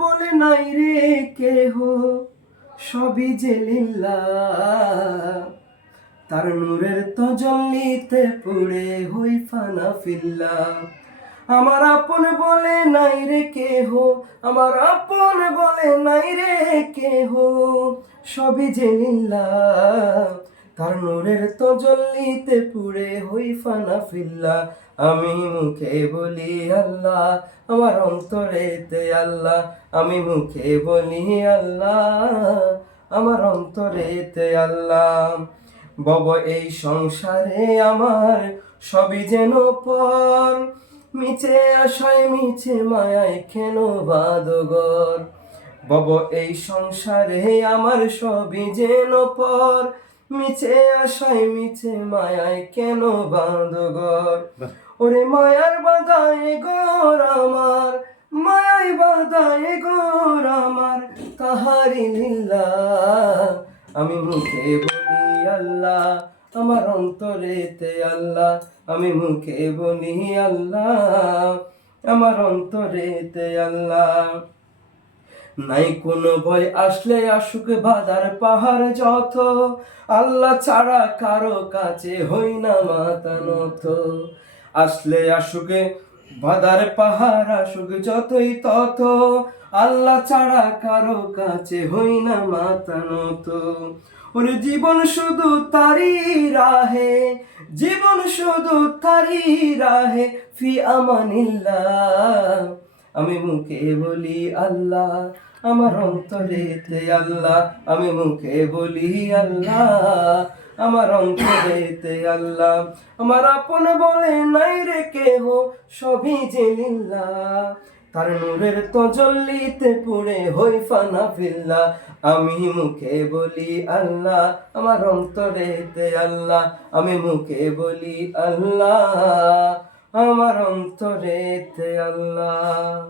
বলে নাই রে কেহ, সবই যে লিল্লাহ। তার নূরের তজল্লিতে পুড়ে হই ফানা ফিল্লাহ। আমার আপন বলে নাই রে কেহ, আমার আপন বলে নাই রে কেহ, সবই যে লিল্লাহ। তার নূরের তজল্লিতে পুড়ে হই ফানা ফিল্লাহ। আমি মুখে বলি আল্লাহ, আমার অন্তরেতে আল্লাহ। আমি মুখে বলি আল্লাহ, আমার অন্তরেতে আল্লাহ। বব এই সংসারে আমার সবই যেন পর, মিছে আশায় মিছে মায়ায় কেন বাদগর। বব এই সংসারে আমার সবই যেন পর, মিছে আশায় মিছে মায়ায় কেন বাঁধগর। ওরে মায়ার বাঁধায় ঘর আমার, মায়ায় বাঁধায় ঘর আমার, তাহারি লিল্লাহ। আমি মুখে বলি আল্লাহ, আমার অন্তরেতে আল্লাহ। আমি মুখে বলি আল্লাহ, আমার অন্তরেতে আল্লাহ। নাই কোনো ভয় আসলে আসুক বাধার পাহাড় যত, আল্লাহ ছাড়া কারো কাছে হই না মাথা নত। আসলে আসুক বাধার পাহাড় আসুক যতই তত, আল্লাহ ছাড়া কারো কাছে হই না মাথা নত। ওরে জীবন শুধু তারি রাহে, জীবন শুধু তারি রাহে, ফি আমানিল্লাহ। আমি মুখে বলি আল্লাহ, আমার অন্তরেতে আল্লাহ। আমি মুখে বলি আল্লাহ, আমার অন্তরেতে আল্লাহ। আমার আপন বলে নাই রে কেহ, সবই যে লিল্লাহ। তার নূরের তজল্লিতে পুড়ে হই ফানা ফিল্লাহ। আমি মুখে বলি আল্লাহ, আমার অন্তরেতে আল্লাহ। আমি মুখে বলি আল্লাহ, আমার অন্তরেতে আল্লাহ।